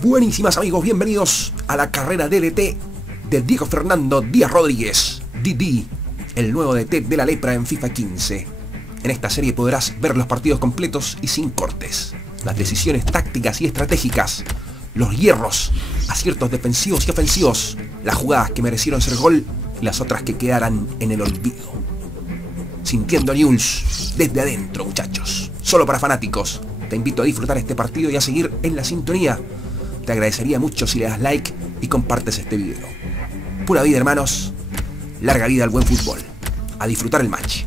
Buenísimas amigos, bienvenidos a la carrera DDT de Diego Fernando Díaz Rodríguez, Didi, el nuevo DT de la lepra en FIFA 15. En esta serie podrás ver los partidos completos y sin cortes, las decisiones tácticas y estratégicas, los hierros, aciertos defensivos y ofensivos, las jugadas que merecieron ser gol y las otras que quedarán en el olvido. Sintiendo Newell desde adentro, muchachos, solo para fanáticos. Te invito a disfrutar este partido y a seguir en la sintonía. Te agradecería mucho si le das like y compartes este video. Pura vida, hermanos. Larga vida al buen fútbol. A disfrutar el match.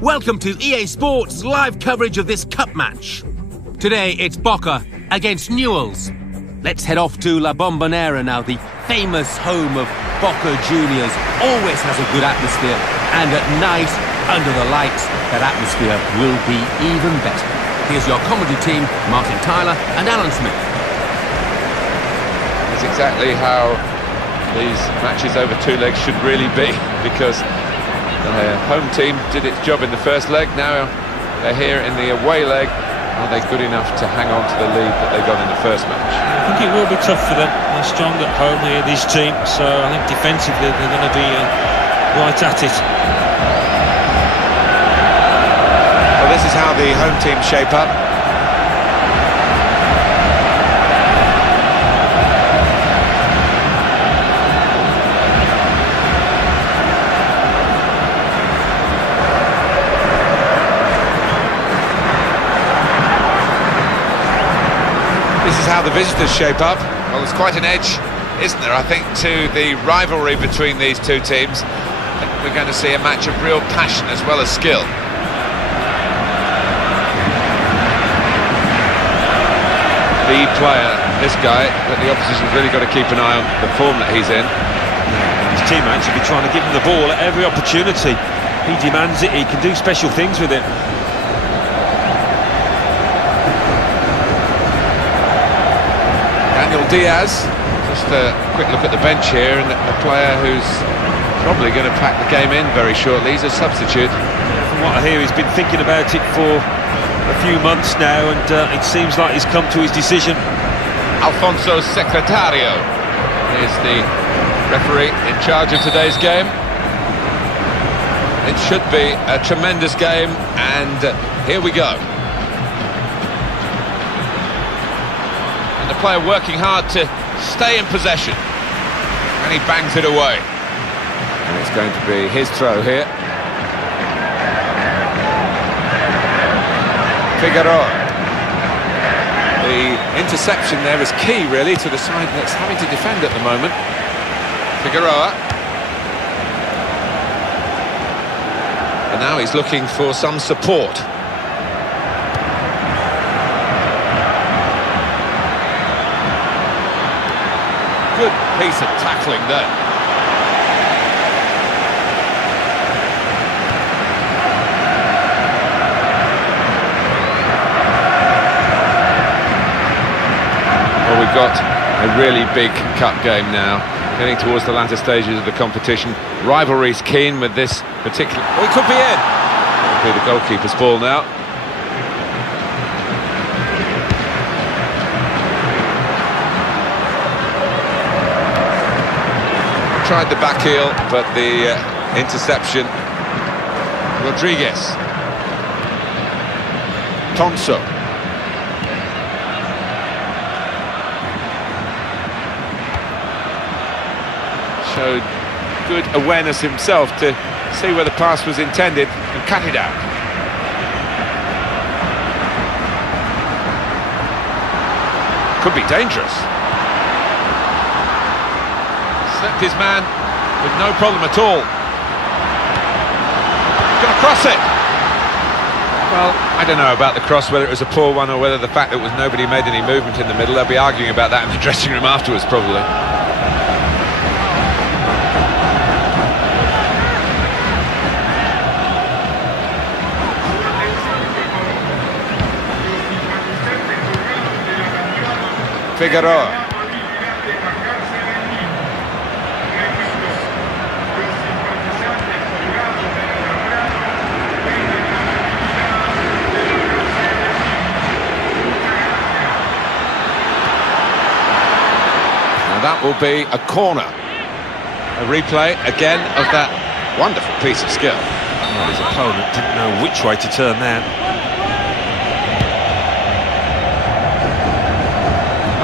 Welcome to EA Sports' live coverage of this cup match. Today it's Boca against Newell's. Let's head off to La Bombonera now, the famous home of Boca Juniors. Always has a good atmosphere, and at night, under the lights, that atmosphere will be even better. Here's your comedy team, Martin Tyler and Alan Smith. That's exactly how these matches over two legs should really be, because the home team did its job in the first leg. Now they're here in the away leg. Are they good enough to hang on to the lead that they got in the first match? I think it will be tough for them. They're strong at home here, this team, so I think defensively they're going to be right at it. Well, this is how the home team shape up. How the visitors shape up. Well, there's quite an edge, isn't there, I think, to the rivalry between these two teams. I think we're going to see a match of real passion as well as skill. The player, this guy, that the opposition's really got to keep an eye on the form that he's in. His teammates should be trying to give him the ball at every opportunity. He demands it, he can do special things with it. Diaz, just a quick look at the bench here, and a player who's probably going to pack the game in very shortly. He's a substitute. From what I hear, he's been thinking about it for a few months now, and it seems like he's come to his decision. Alfonso Secretario is the referee in charge of today's game. It should be a tremendous game, and here we go. And the player working hard to stay in possession, and he bangs it away. And it's going to be his throw here. Figueroa. The interception there is key, really, to the side that's having to defend at the moment. Figueroa. And now he's looking for some support. Good piece of tackling there. Well, we've got a really big cup game now, getting towards the latter stages of the competition. Rivalry's keen with this particular... Oh, it could be in. It'll be the goalkeeper's ball now. Tried the back heel, but the interception Rodriguez. Tonso. Showed good awareness himself to see where the pass was intended and cut it out. Could be dangerous. Slipped his man with no problem at all. Gonna cross it. Well, I don't know about the cross, whether it was a poor one or whether the fact that nobody made any movement in the middle. They'll be arguing about that in the dressing room afterwards, probably. Figueroa. Now that will be a corner. A replay again of that wonderful piece of skill. Well, his opponent didn't know which way to turn that.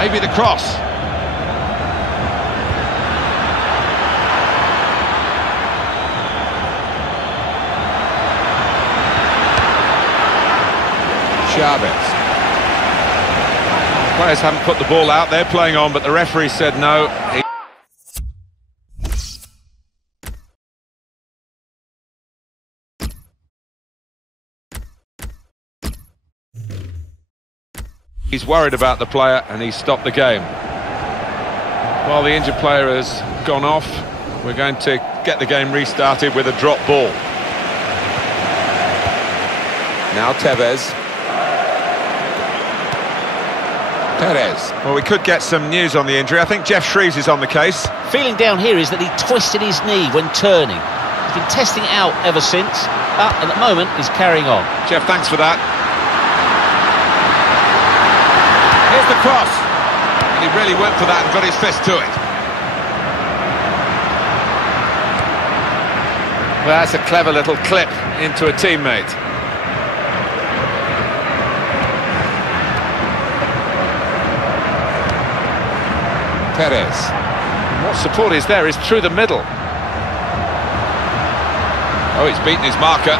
Maybe the cross. Chavez. Players haven't put the ball out, they're playing on, but the referee said no. He's worried about the player and he's stopped the game. While the injured player has gone off, we're going to get the game restarted with a drop ball. Now Tevez. Perez. Well, we could get some news on the injury. I think Jeff Shreves is on the case. Feeling down here is that he twisted his knee when turning. He's been testing it out ever since, but at the moment he's carrying on. Jeff, thanks for that. Here's the cross. And he really went for that and got his fist to it. Well, that's a clever little clip into a teammate. Perez. What support is there is through the middle. Oh, he's beaten his marker.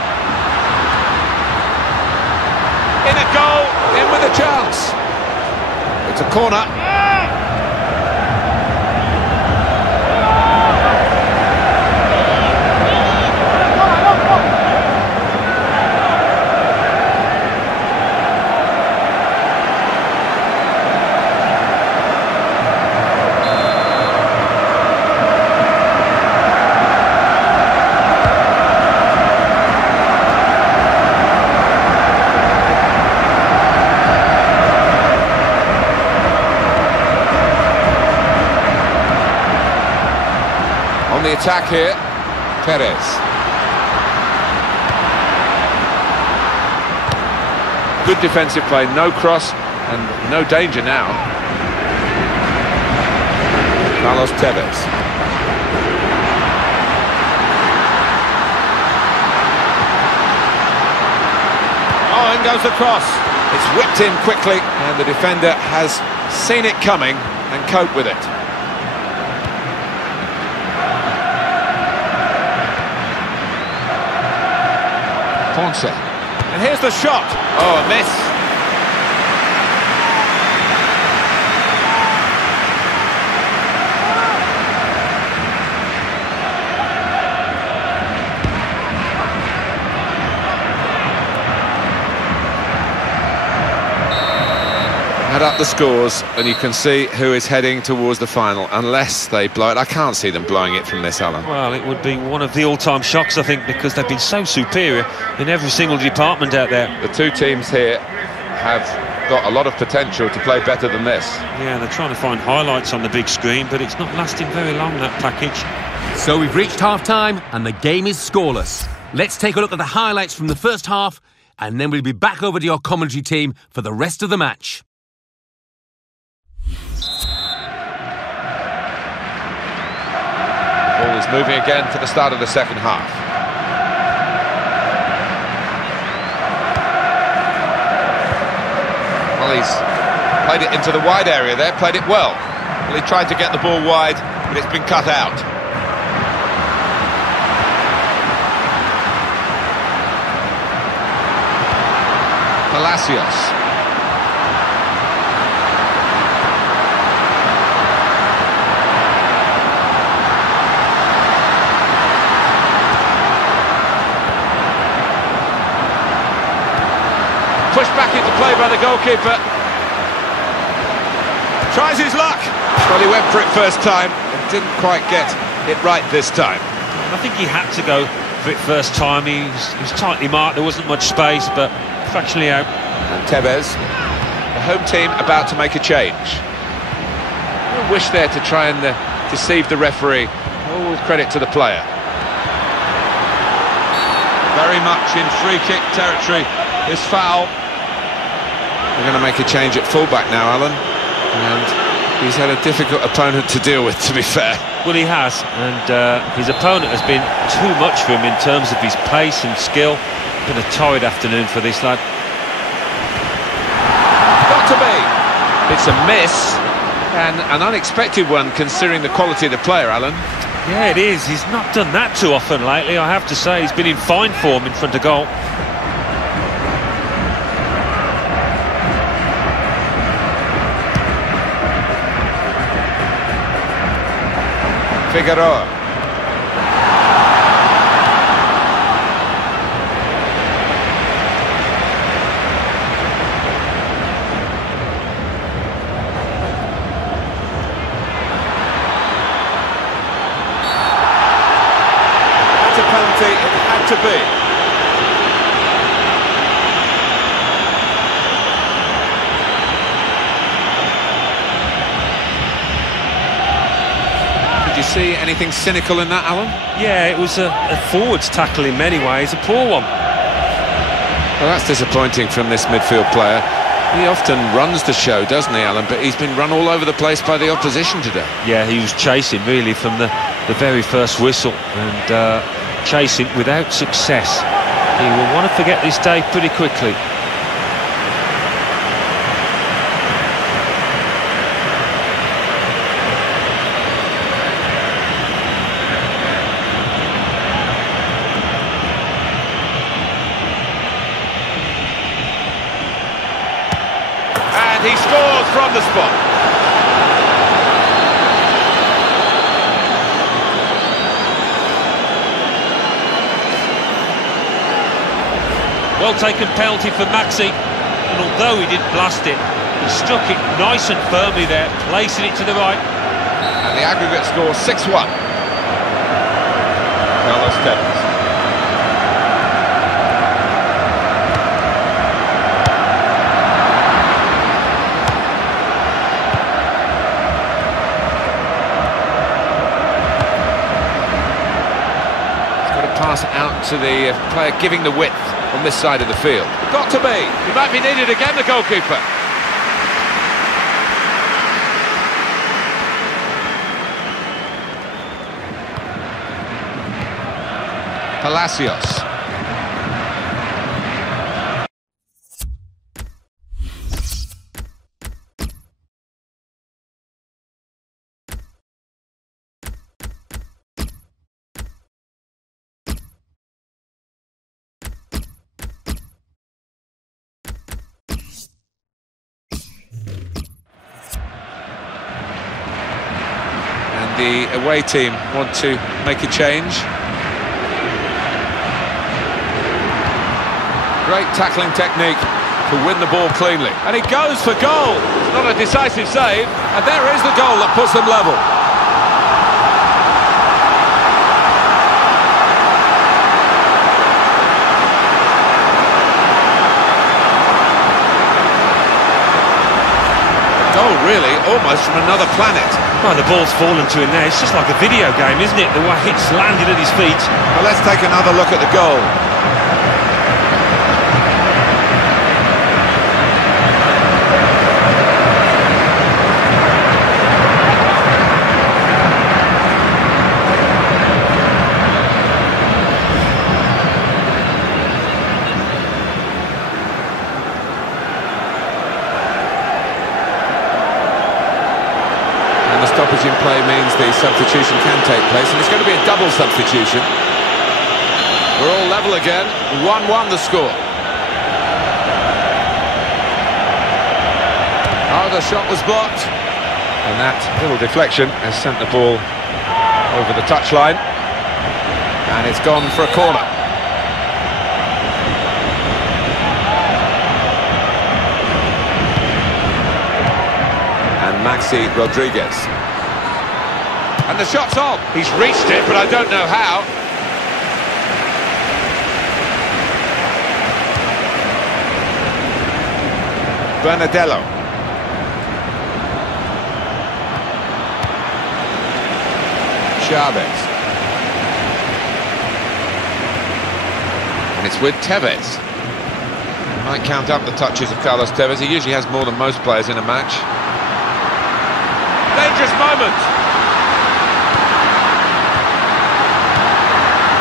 In a goal, in with a chance. It's a corner. On the attack here, Perez. Good defensive play, no cross and no danger now. Carlos Tevez. Oh, in goes the cross. It's whipped in quickly and the defender has seen it coming and coped with it. And here's the shot. Oh, a miss. Add up the scores and you can see who is heading towards the final, unless they blow it. I can't see them blowing it from this, Alan. Well, it would be one of the all-time shocks, I think, because they've been so superior in every single department out there. The two teams here have got a lot of potential to play better than this. Yeah, they're trying to find highlights on the big screen, but it's not lasting very long, that package. So we've reached half-time and the game is scoreless. Let's take a look at the highlights from the first half and then we'll be back over to your commentary team for the rest of the match. Ball is moving again for the start of the second half. Well, he's played it into the wide area there, played it well. Well, he tried to get the ball wide, but it's been cut out. Palacios. Pushed back into play by the goalkeeper. Tries his luck. Well, he went for it first time and didn't quite get it right this time. I think he had to go for it first time. He was tightly marked, there wasn't much space, but fractionally out. And Tevez, the home team about to make a change. No wish there to try and deceive the referee. All credit to the player. Very much in free kick territory, this foul. We're going to make a change at fullback now, Alan. And he's had a difficult opponent to deal with, to be fair. Well, he has, and his opponent has been too much for him in terms of his pace and skill. Been a torrid afternoon for this lad. Got to be. It's a miss, and an unexpected one considering the quality of the player, Alan. Yeah, it is. He's not done that too often lately, I have to say. He's been in fine form in front of goal. Figueroa. That's a penalty, it had to be. Did you see anything cynical in that, Alan? Yeah, it was a forwards tackle in many ways, a poor one. Well, that's disappointing from this midfield player. He often runs the show, doesn't he, Alan? But he's been run all over the place by the opposition today. Yeah, he was chasing really from the very first whistle, and chasing without success. He will want to forget this day pretty quickly. And he scores from the spot. Well taken penalty for Maxi, and although he didn't blast it, he struck it nice and firmly there, placing it to the right. And the aggregate score 6-1. Carlos Tevez. He's got to pass it out to the player giving the width on this side of the field. Got to be. He might be needed again, the goalkeeper. Palacios. The away team want to make a change. Great tackling technique to win the ball cleanly. And he goes for goal. It's not a decisive save. And there is the goal that puts them level. Goal really almost from another planet. Well, the ball's fallen to him there. It's just like a video game, isn't it? The way it's landed at his feet. Well, let's take another look at the goal. the substitution can take place, and it's going to be a double substitution. We're all level again, 1-1 the score. Oh, the shot was blocked, and that little deflection has sent the ball over the touchline, and it's gone for a corner. And Maxi Rodriguez. And the shot's on. He's reached it, but I don't know how. Bernadello. Chavez. And it's with Tevez. Might count up the touches of Carlos Tevez. He usually has more than most players in a match. Dangerous moment.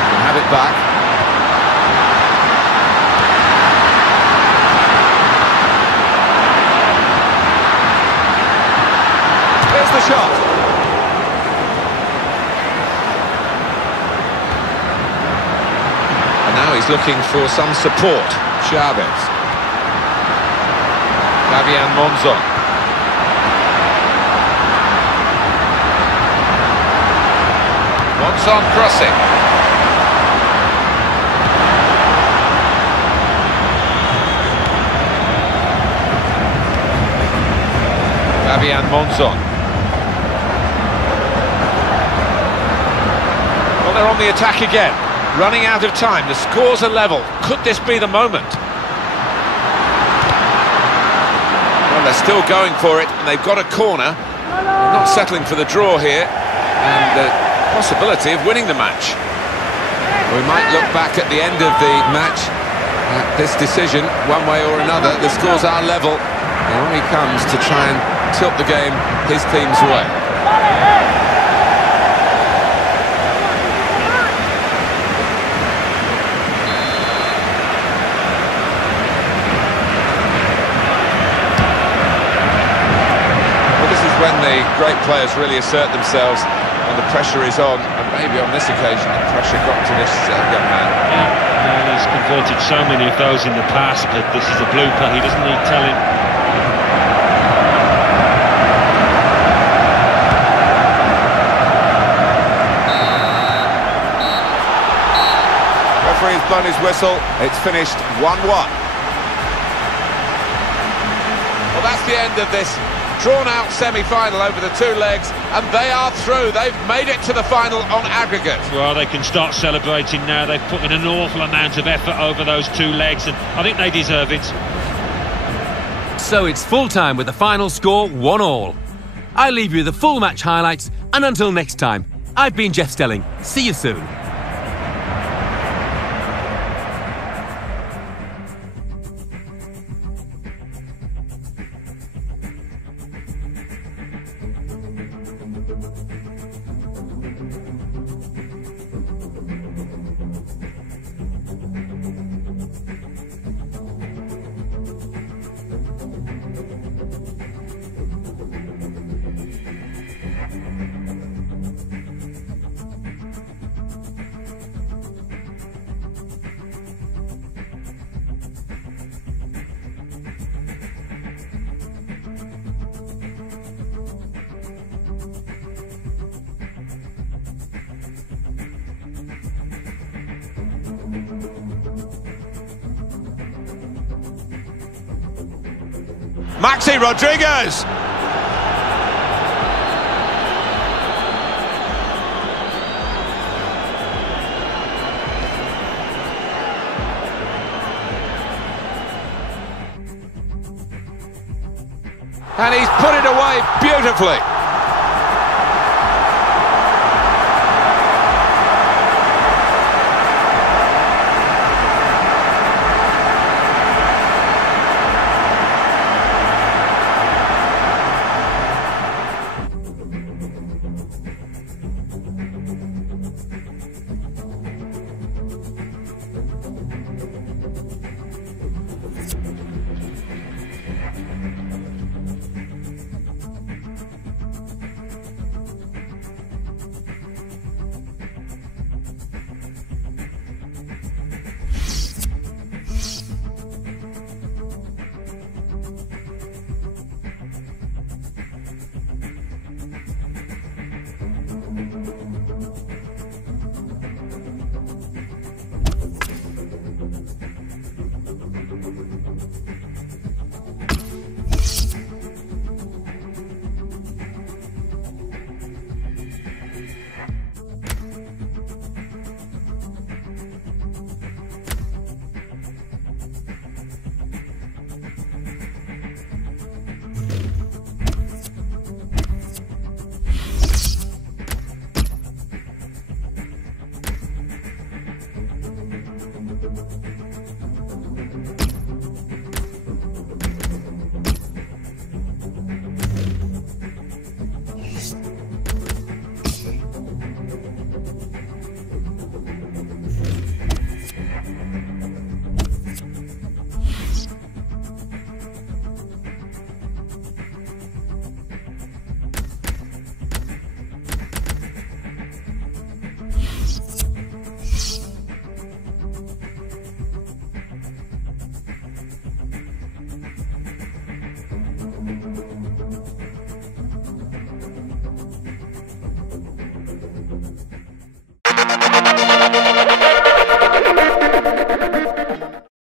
Can have it back. Here's the shot. And now he's looking for some support. Chavez. Fabian Monzon. Monzon crossing. Fabian Monzon. Well, they're on the attack again. Running out of time. The scores are level. Could this be the moment? Well, they're still going for it, and they've got a corner. They're not settling for the draw here, and the possibility of winning the match. We might look back at the end of the match at this decision, one way or another. The scores are level, and on he comes to try and tilt the game his team's way. When the great players really assert themselves and the pressure is on, and maybe on this occasion the pressure got to this young man. Yeah, he's converted so many of those in the past, but this is a blooper, he doesn't need telling. Referee's blown his whistle, it's finished 1-1. Well, that's the end of this drawn-out semi-final over the two legs, and they are through. They've made it to the final on aggregate. Well, they can start celebrating now. They've put in an awful amount of effort over those two legs, and I think they deserve it. So it's full-time with the final score 1-1. I leave you the full match highlights, and until next time, I've been Jeff Stelling. See you soon. Maxi Rodriguez! And he's put it away beautifully.